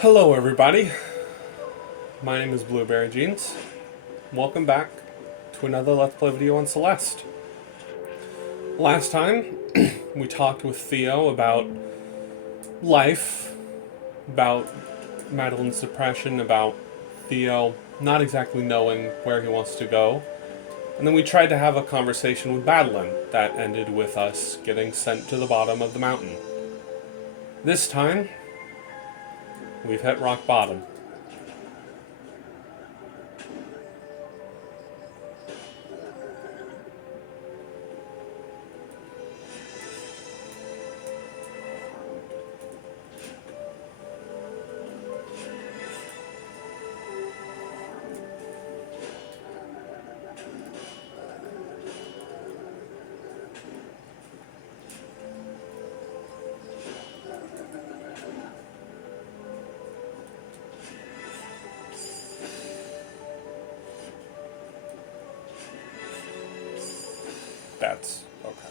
Hello everybody, my name is Blueberry Jeans. Welcome back to another Let's Play video on Celeste. Last time, we talked with Theo about life, about Madeline's depression, about Theo not exactly knowing where he wants to go. And then we tried to have a conversation with Madeline that ended with us getting sent to the bottom of the mountain. This time, we've hit rock bottom. That's okay.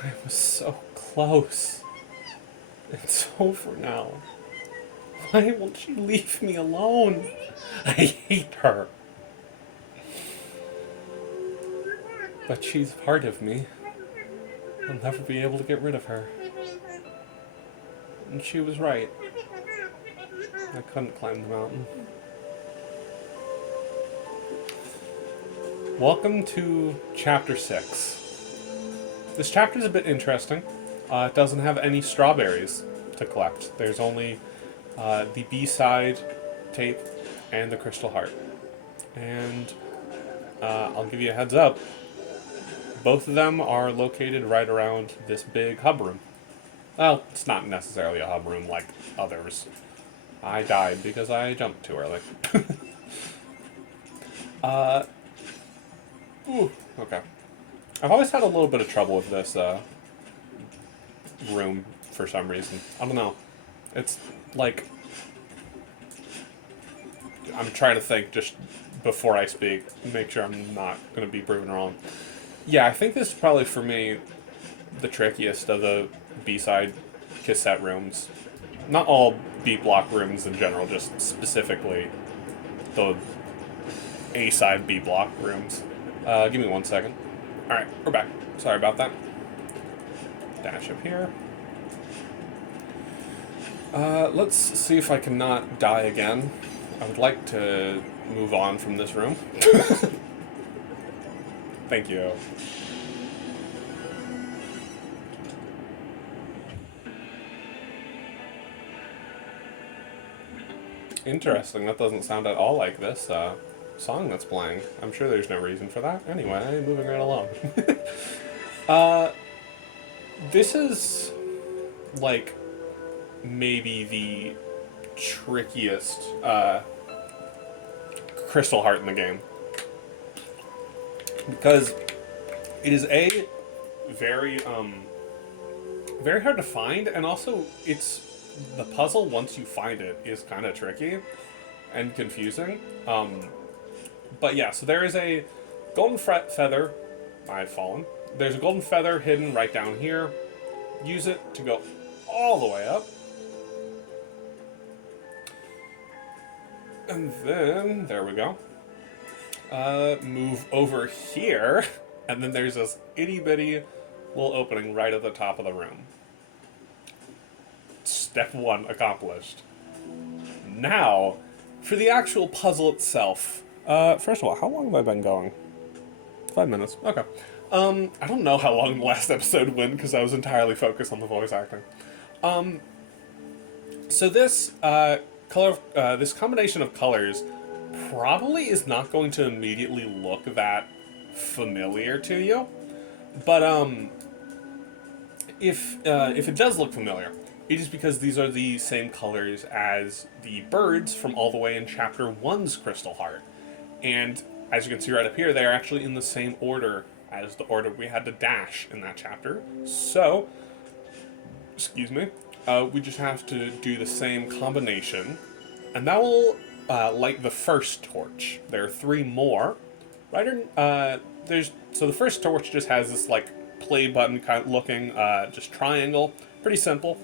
I was so close. It's over now. Why won't she leave me alone? I hate her. But she's part of me. I'll never be able to get rid of her. And she was right. I couldn't climb the mountain. Welcome to Chapter 6. This chapter is a bit interesting. It doesn't have any strawberries to collect. There's only the B-side tape and the crystal heart. And I'll give you a heads up. Both of them are located right around this big hub room. Well, it's not necessarily a hub room like others. I died because I jumped too early. Okay. I've always had a little bit of trouble with this room for some reason. I don't know. It's like... I'm trying to think just before I speak, make sure I'm not going to be proven wrong. Yeah, I think this is probably, for me, the trickiest of the B-side cassette rooms. Not all B-block rooms in general, just specifically the A-side B-block rooms. Give me 1 second. Alright, we're back. Sorry about that. Dash up here. Let's see if I can not die again. I would like to move on from this room. Thank you. Interesting, that doesn't sound at all like this song that's playing. I'm sure there's no reason for that. Anyway, moving right along. This is, like, maybe the trickiest crystal heart in the game. Because it is very very hard to find, and also the puzzle, once you find it, is kind of tricky and confusing. But yeah, so there is a golden feather. I've fallen. There's a golden feather hidden right down here. Use it to go all the way up. And then, there we go. Move over here, and then there's this itty-bitty little opening right at the top of the room. Step 1 accomplished. Now, for the actual puzzle itself. First of all, how long have I been going? 5 minutes. Okay. I don't know how long the last episode went, because I was entirely focused on the voice acting. So this, this combination of colors probably is not going to immediately look that familiar to you. But, if it does look familiar, It is because these are the same colors as the birds from all the way in Chapter 1's Crystal Heart. And as you can see right up here, they are actually in the same order as the order we had to dash in that chapter. So, excuse me, we just have to do the same combination, and that will light the first torch. There are 3 more. So the first torch just has this like play button kind of looking just triangle, pretty simple.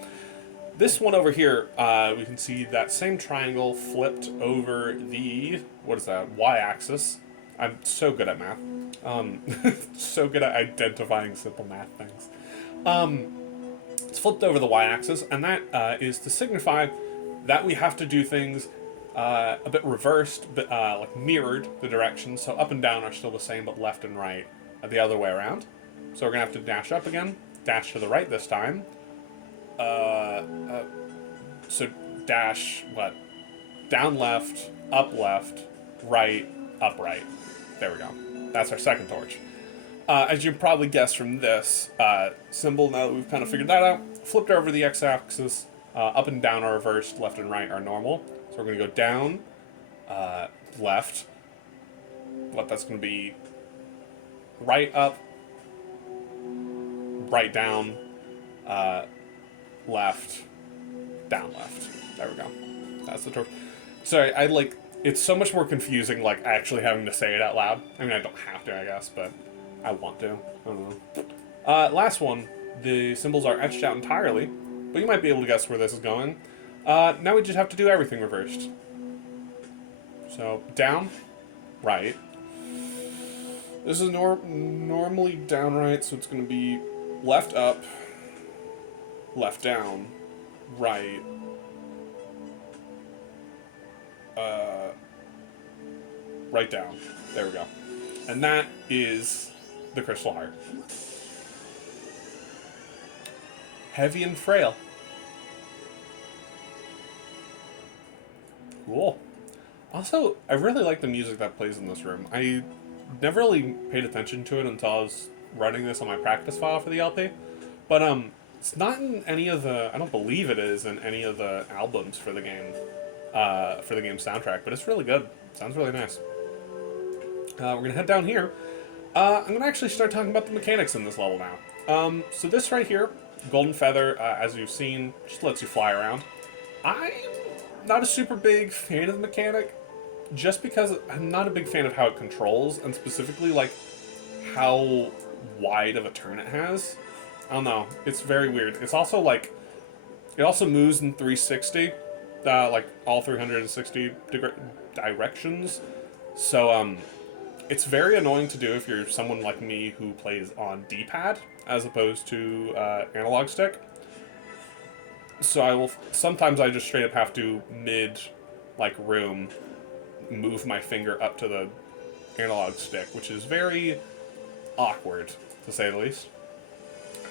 This one over here, we can see that same triangle flipped over the, what is that, y-axis. I'm so good at math. So good at identifying simple math things. It's flipped over the y-axis, and that is to signify that we have to do things a bit reversed, but like mirrored the directions. So up and down are still the same, but left and right are the other way around. So we're going to have to dash up again, dash to the right this time. So dash, what? Down left, up right, up right. There we go. That's our second torch. As you probably guessed from this symbol, now that we've kind of figured that out, flipped over the x-axis, up and down are reversed, left and right are normal. So we're going to go down, left, that's going to be right up, right down, left, down left. There we go. That's the torch. Sorry, it's so much more confusing, like, actually having to say it out loud. I mean, I don't have to, I guess, but I want to. I don't know. Last one, the symbols are etched out entirely, but you might be able to guess where this is going. Now we just have to do everything reversed. So, down, right. This is normally down right, so it's going to be left up, left down, right, right down. There we go. And that is the Crystal Heart. Heavy and frail. Cool. Also, I really like the music that plays in this room. I never really paid attention to it until I was writing this on my practice file for the LP. But it's not in any of the, I don't believe it is in any of the albums for the game soundtrack, but it's really good. Sounds really nice. We're going to head down here. I'm going to actually start talking about the mechanics in this level now. So this right here, Golden Feather, as you've seen, just lets you fly around. I'm not a super big fan of the mechanic, just because I'm not a big fan of how it controls, and specifically, like, how wide of a turn it has. I don't know. It's very weird. It's also, like, it also moves in 360, like, all 360 directions. So, it's very annoying to do if you're someone like me who plays on D-pad as opposed to analog stick. So sometimes I just straight up have to room move my finger up to the analog stick, which is very awkward to say the least.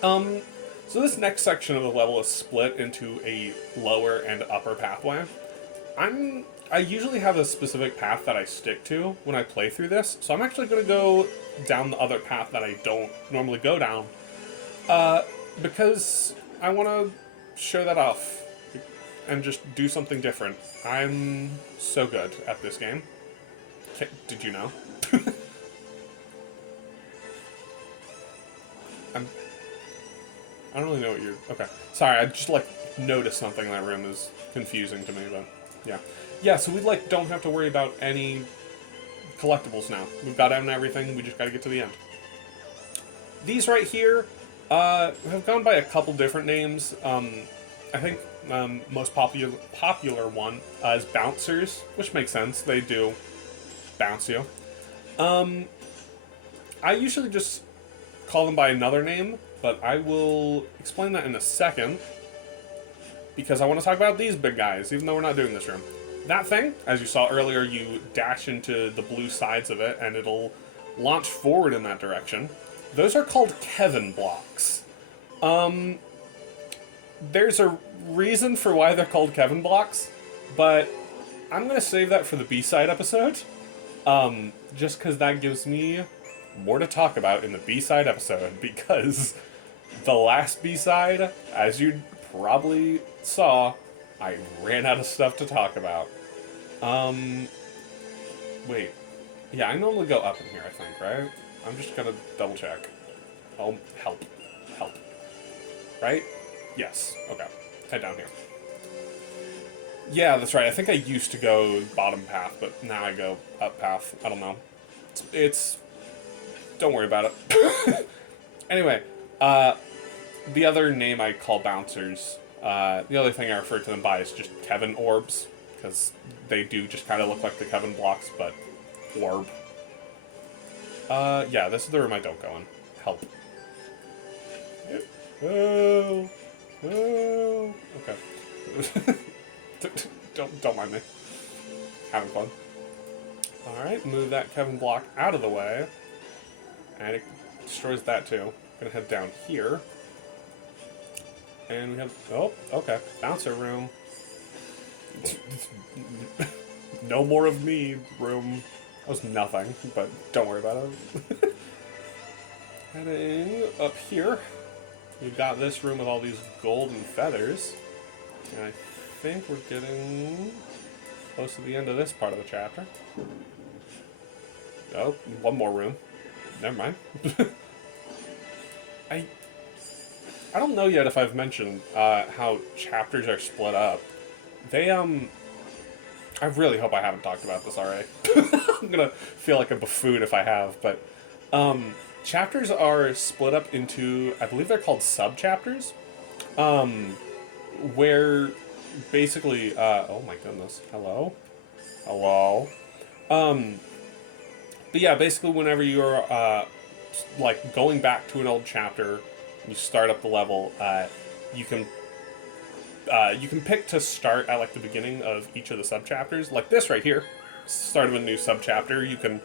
So this next section of the level is split into a lower and upper pathway. I usually have a specific path that I stick to when I play through this, so I'm actually going to go down the other path that I don't normally go down, because I want to show that off and just do something different. I'm so good at this game. Did you know? I don't really know what you're... Okay. Sorry, I just, noticed something in that room is confusing to me, but yeah. Yeah, so we, don't have to worry about any collectibles now. We've got everything, we just gotta get to the end. These right here have gone by a couple different names. I think most popular one is Bouncers, which makes sense. They do bounce you. I usually just call them by another name, but I will explain that in a second, because I want to talk about these big guys, even though we're not doing this room. That thing, as you saw earlier, you dash into the blue sides of it, and it'll launch forward in that direction. Those are called Kevin blocks. There's a reason for why they're called Kevin blocks, but I'm going to save that for the B-side episode, just because that gives me more to talk about in the B-side episode, because the last B-side, as you probably saw, I ran out of stuff to talk about. Wait. Yeah, I normally go up in here, I think, right? I'm just gonna double check. Oh, help. Help. Right? Yes. Okay. Head down here. Yeah, that's right. I think I used to go bottom path, but now I go up path. I don't know. It's don't worry about it. Anyway, the other name I call bouncers, the other thing I refer to them by is just Kevin orbs, because they do just kind of look like the Kevin blocks, but orb. Yeah, this is the room I don't go in. Help. Oh, oh. Okay. don't mind me. Having fun. Alright, move that Kevin block out of the way. And it destroys that too. Gonna head down here. And we have... Oh, okay. Bouncer room. No more of me room. That was nothing, but don't worry about it. Heading up here. We've got this room with all these golden feathers. And I think we're getting close to the end of this part of the chapter. Oh, one more room. Never mind. I don't know yet if I've mentioned how chapters are split up. They, I really hope I haven't talked about this already. I'm gonna feel like a buffoon if I have, but, chapters are split up into, I believe they're called sub-chapters, where basically, oh my goodness, hello? Hello? But yeah, basically whenever you're, like, going back to an old chapter, you start up the level, you can pick to start at, like, the beginning of each of the sub-chapters, like this right here, start of a new sub-chapter. You can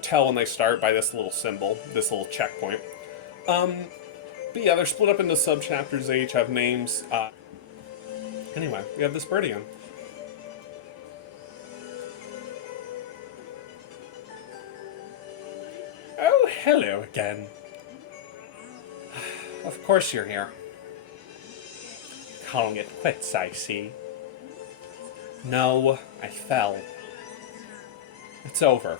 tell when they start by this little symbol, this little checkpoint. But yeah, they're split up into sub-chapters, they each have names. Anyway, we have this bird again. Oh, hello again. Of course you're here. Calling it quits, I see. No, I fell. It's over.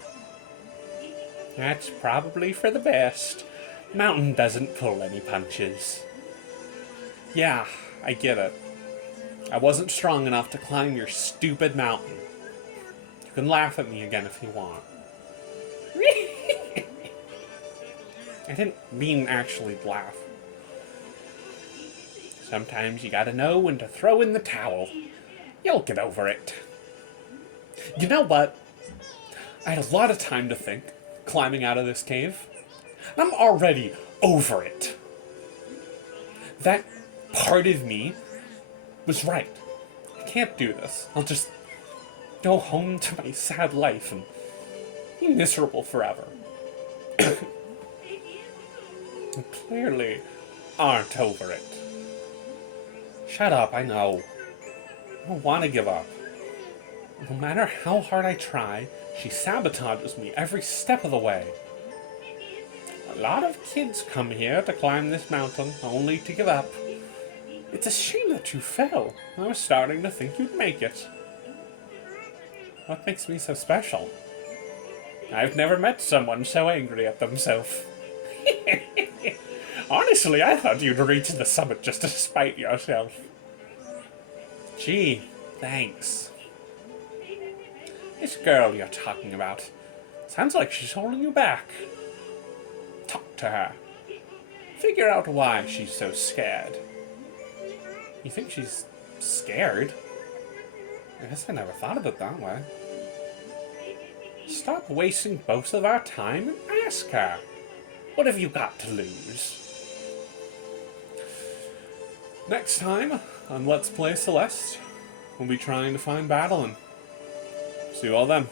That's probably for the best. Mountain doesn't pull any punches. Yeah, I get it. I wasn't strong enough to climb your stupid mountain. You can laugh at me again if you want. I didn't mean actually laugh. Sometimes you gotta know when to throw in the towel. You'll get over it. You know what? I had a lot of time to think, climbing out of this cave. I'm already over it. That part of me was right. I can't do this. I'll just go home to my sad life and be miserable forever. You clearly aren't over it. Shut up, I know. I don't want to give up. No matter how hard I try, she sabotages me every step of the way. A lot of kids come here to climb this mountain, only to give up. It's a shame that you fell. I was starting to think you'd make it. What makes me so special? I've never met someone so angry at themselves. Honestly, I thought you'd reach the summit just to spite yourself. Gee, thanks. This girl you're talking about, sounds like she's holding you back. Talk to her. Figure out why she's so scared. You think she's scared? I guess I never thought of it that way. Stop wasting both of our time and ask her. What have you got to lose? Next time on Let's Play Celeste, we'll be trying to find Badeline. See you all then.